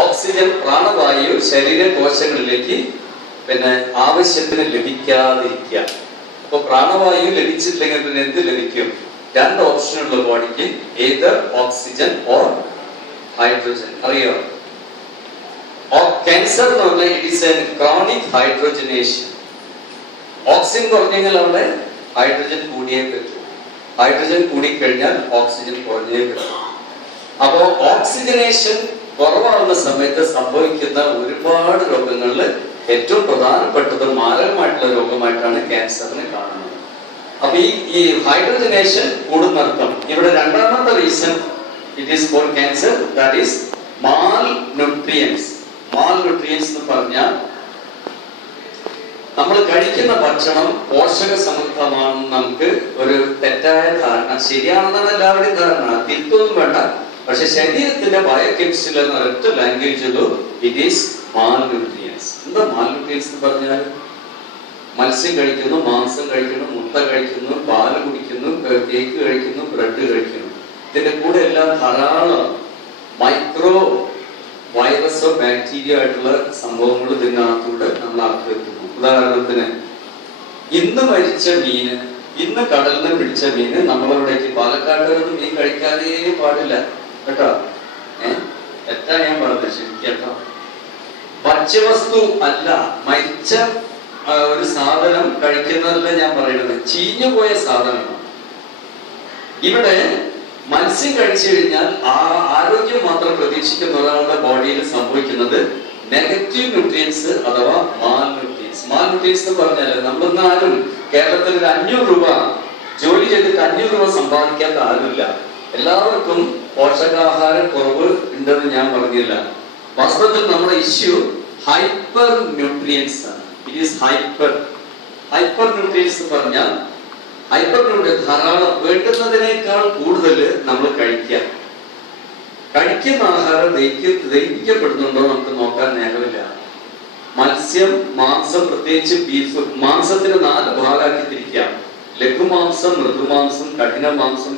Oxygen പ്രാണവായു ശരീര കോശങ്ങളിലേക്ക് പിന്നെ ആവശ്യത്തിന് ലഭിക്കാതിരിക്കുക. അപ്പൊ പ്രാണവായു ലഭിച്ചില്ലെങ്കിൽ പിന്നെ എന്ത് ലഭിക്കും? രണ്ട് ഓപ്ഷനുള്ള ബോഡിക്ക്, ഏതർ ഓക്സിജൻ ഓർ ഹൈഡ്രോജൻ. അറിയോ? ക്യാൻസർ എന്ന് പറഞ്ഞാൽ it is a chronic hydrogenation. Oxygen കുറഞ്ഞെങ്കിൽ അവിടെ ഹൈഡ്രോജൻ കൂടിയേ പറ്റും. ഹൈഡ്രോജൻ കൂടിക്കഴിഞ്ഞാൽ ഓക്സിജൻ കുറഞ്ഞേ പറ്റും. അപ്പോ ഓക്സിജനേഷൻ കുറവാകുന്ന സമയത്ത് സംഭവിക്കുന്ന ഒരുപാട് രോഗങ്ങളിൽ ഏറ്റവും പ്രധാനപ്പെട്ടത് മാരകമായിട്ടുള്ള രോഗമായിട്ടാണ് ക്യാൻസറിനെ കാണുന്നത്. അപ്പൊ ഈ ഹൈഡ്രോജനേഷൻ കൂടുന്നർത്ഥം ഇവിടെ രണ്ടാമത്തെ reason it is for cancer, that is malnutrients. Malnutrients എന്ന് പറഞ്ഞാൽ നമ്മൾ കഴിക്കുന്ന ഭക്ഷണം പോഷക സമൃദ്ധമാണെന്ന് നമുക്ക് ഒരു തെറ്റായ ധാരണ. ശരിയാണെന്നാണ് എല്ലാവരുടെയും ധാരണ, തിരുത്തൊന്നും വേണ്ട. പക്ഷെ ശരീരത്തിന്റെ ബയോകെമിസ്ട്രി എന്ന ഒറ്റ ലാംഗ്വേജ് ഉള്ളൂ, ഇറ്റ് ഈസ് മാൽ ന്യൂട്രിയൻസ്. എന്താ മാൽ ന്യൂട്രിയൻസ് എന്ന് പറഞ്ഞാൽ? മത്സ്യം കഴിക്കുന്നു, മാംസം കഴിക്കുന്നു, മുട്ട കഴിക്കുന്നു, പാല് കുടിക്കുന്നു, കേക്ക് കഴിക്കുന്നു, ബ്രെഡ് കഴിക്കുന്നു. ഇതിന്റെ കൂടെ എല്ലാം ധാരാളം മൈക്രോ വൈറസോ ബാക്ടീരിയ ആയിട്ടുള്ള സംഭവങ്ങൾ ഇതിനകത്തൂടെ നമ്മൾ ആക്കി വെക്കുന്നു. ഉദാഹരണത്തിന് ഇന്ന് മരിച്ച മീന്, ഇന്ന് കടലിൽ നിന്ന് പിടിച്ച മീന് നമ്മളവിടേക്ക് പാലക്കാട്ടുകാരൊന്നും മീൻ കഴിക്കാനേ പാടില്ല കേട്ടോ. തെറ്റാ ഞാൻ പറഞ്ഞത്, ശരിക്കേട്ടോ. ഭക്ഷ്യവസ്തു അല്ല, മരിച്ച ഒരു സാധനം കഴിക്കുന്നതല്ല ഞാൻ പറയുന്നത്, ചീഞ്ഞു പോയ സാധനമാണ്. ഇവിടെ മത്സ്യം കഴിച്ചു കഴിഞ്ഞാൽ ആരോഗ്യം മാത്രം പ്രതീക്ഷിക്കുന്ന ഒരാളുടെ ബോഡിയിൽ സംഭവിക്കുന്നത് നെഗറ്റീവ് ന്യൂട്രിയൻസ് അഥവാ മാൽ ന്യൂട്രിയൻസ്. മാൽ ന്യൂട്രിയൻസ് എന്ന് പറഞ്ഞാൽ നമ്മളൊന്നും ആരും കേരളത്തിൽ ഒരു 500 രൂപ ജോലി ചെയ്തിട്ട് 500 രൂപ സമ്പാദിക്കാത്ത ആരുമില്ല. എല്ലാവർക്കും പോഷകാഹാര കുറവ് ഉണ്ടെന്ന് ഞാൻ പറഞ്ഞില്ല. വാസ്തവത്തിൽ നമ്മുടെ ഇഷ്യൂ ഹൈപ്പർ ന്യൂട്രിയൻസ് ആണ്. ഇറ്റ് ഈസ് ഹൈപ്പർ ന്യൂട്രിയൻസ് എന്ന് പറഞ്ഞാൽ ഹൈപ്പർ ന്യൂട്രിയൻസ് ധാരാളം, വേണ്ടുന്നതിനേക്കാൾ കൂടുതൽ നമ്മൾ കഴിക്കുന്ന ആഹാരം ദഹിപ്പിക്കപ്പെടുന്നുണ്ടോ നമുക്ക് നോക്കാൻ നേരമില്ല. മത്സ്യം, മാംസം, പ്രത്യേകിച്ച് ബീഫ്, മാംസത്തിന് 4 ഭാഗമാക്കി തിരിക്കാം: ലഘുമാംസം, മൃദുമാംസം, കഠിന മാംസം,